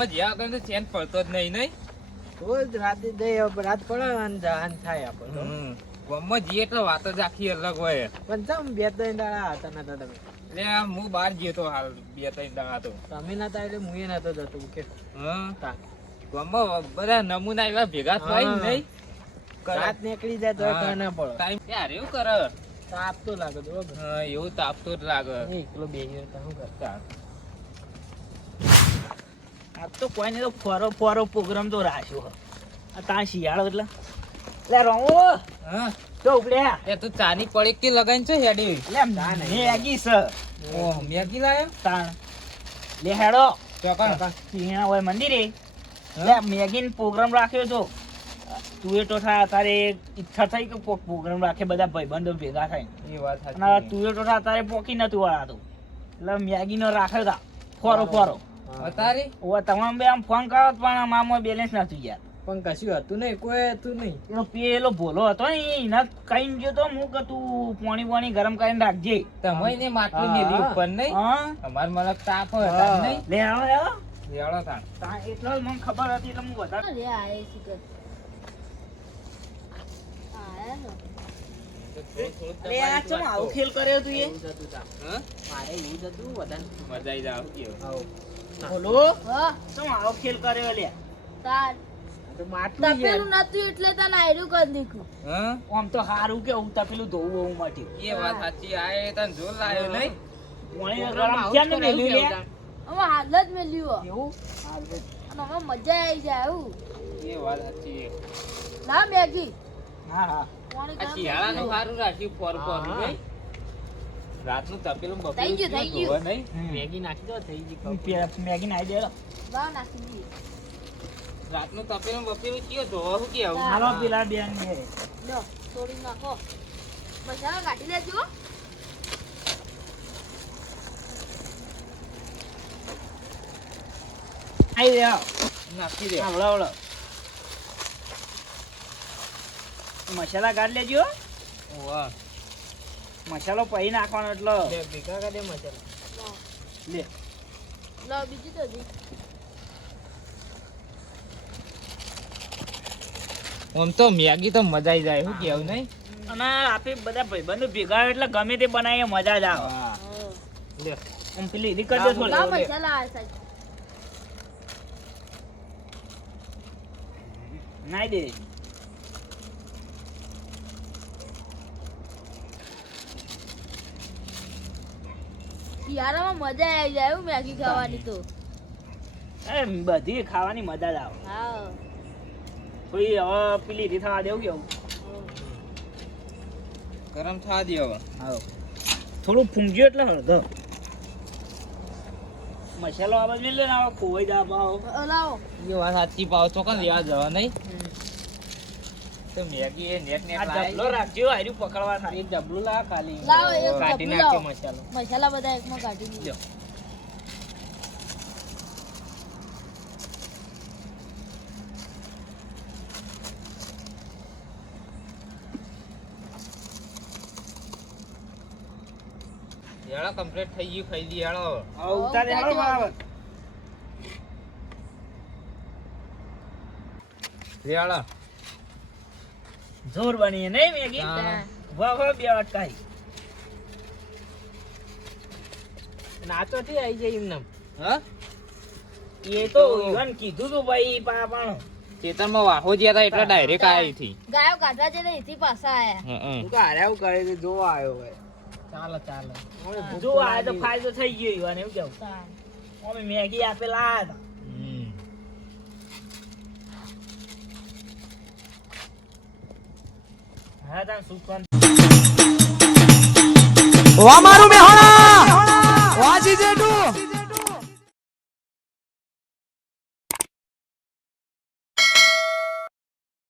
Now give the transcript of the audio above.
ગોમમાં જ્યાં આગળ તો ચેન પડતો જ નહીં નહીં રોજ રાતે જઈ રાત પડે અને થાય આપણે તો. હમ. ગોમમાં જઈએ એટલે વાત જ આખી અલગ હોય પણ ચમ બે ત્રણ દાડા હતા નતા તમે એટલે હું બહાર ગયો તો હાલ બે ત્રણ દાડા તો તમે નતા એટલે હું એ નતો જતો કે હા. બધા નમૂના એવા ભેગા થાય. નહીં રાત નીકળી જાય તો. ના પડે ટાઈમ એવું કરે તાપ તો લાગે હા એવું તાપતો જ લાગે એકલો બે તો શું કરે? આ તો કોઈ નહીં તો ફરો ફરો પ્રોગ્રામ તો રાખ્યો આ ત્યાં શિયાળો એટલે. લે રમો. હા. તો ઉપડ્યા એ તું ચાની પડી કે લગાઈને છે હેડી? લે મેગી સ ઓહ મેગી લાયો? તાણ. લે હેડો. ચોકણ સિંહણા હોય મંદિરે. લે મેગીન પ્રોગ્રામ રાખ્યો તો. તું એ તો થા તારે ઈચ્છા થઈ કે પ્રોગ્રામ રાખે બધા ભાઈબંધો ભેગા થાય એ વાત સાચી ના તું એ તો થા તારે પોકી નતું વાળાતો. એટલે મેગી નો રાખ્યો તા ફોરો. ફોરો. અતારી? ઓ તમામ બે આમ ફોન કરો પણ આમ આમાં બેલેન્સ નથી યાર પણ કશું હતું નહીં કોઈ હતું નહીં. પેલો પેલો ભોલો હતો ને એના કઈ ગયો તો હું કે તું પાણી પાણી ગરમ કરીને રાખજે. તમે ને માટલું. મેલી ઉપર નહીં. હા. અમાર મને તાપ હોય નહીં. લે આવો આવો. લેવડો તાણ. તા એટલો મને ખબર હતી એટલે હું વધારે લે આ એ શીખર. આ અરે આ ચમ આવો ખેલ કર્યો તું એ? હતું? મારે એવું હતું વધારે. મજા આવી જાવ. કેવો. આવો. ભોલો હા, આવો ખેલ કર્યો લે તાર. આ તો માટલું યાર. તપેલું નતું એટલે તને આયરું કરી દીધું. આમ તો હારું કે હું તપેલું ધોવું બહુ માટે એ વાત સાચી આ એ તને જોર લાયો નહીં પાણી ગરમ આવું જ મેલ્યું લે કે હાલ જ મેલ્યું હો. એવું અને મજા આવી જાય એવું. એ વાત સાચી ના મેગી. હા હા પાણી આ ગરમ શિયાળાનું સારું રાખ્યું પર પર. નહીં રાતનું તપેલું થઈ ગયું, થઈ ગયું. નહીં? મેગી નાખી દો થઈ ગઈ હું મેગી નાખી દે દો. લાવ નાખી દી રાતનું તપેલું બપેલું કયો ધોવા શું કેવું હાલો પેલા બેન ને લો, થોડી નાખો. મસાલા કાઢી લેજો. આઈ રહ્યા નાખી દે. હવળા હવળા મસાલા કાઢ લેજો. વાહ. મસાલો પહી નાખવાનો એટલો. લે ભીખા કાઢે મસાલો. લે. લો, બીજી તો દી. આમ તો મેગી તો મજા આવી જાય શું કેવું નહીં? અને આપી બધા ભાઈબંધો ભેગા એટલે ગમે તે બનાવીએ મજા જ આવે. લે. આમ પેલી એની કરી દે થોડી. નાઈ દે. શિયાળામાં મજા આવી જાય એવું મેગી ખાવાની તો. એ બધી ખાવાની મજા જ આવે. હા. થોડી હવે પેલી રીત થવા દેવું કેવું ગરમ થવા દે હવે. હા. થોડું ફૂંક્યું એટલે હળદર મસાલો આવા બાજુ લે ને આવો ખોવાઈ દા પાવ લાવો એ વાત સાચી પાવ ચોકન લેવા જવા નહીં? તો મેગી એ નેટ નેટ આ ડબલો રાખજો આર્યું પકડવા થાય એક ડબલું લાવ ખાલી. લાવો એક કાઢી ડબ્બું મસાલો. મસાલા બધા એકમાં કાઢી દીધો હેળો કમ્પ્લીટ થઈ ગયું ખાઈ દી હેળો. હવે ઉતારે હાલો બરાબર. હેળો. જોર બની નહીં મેગી. વાહ વાહ બે અટકાઈ નાચો થી આવી જાય એમને હા? એ તો ઈવન કીધું તું ભાઈ પાપાણો ખેતરમાં વાહો જ્યાં હતા એટલે ડાયરેક્ટ આવી હતી ગાયો કાઢવા જઈને એથી પાછા આયા. હું તો હારે આવું કરે છે જો આવ્યો હોય. ચાલો ચાલો. જો તો આ તો. ફાયદો થઈ ગયો ઈવન એવું કેવું? ઓમે મેગી આપેલા હતા. હા તાન સુખ શાંતિ. અમારું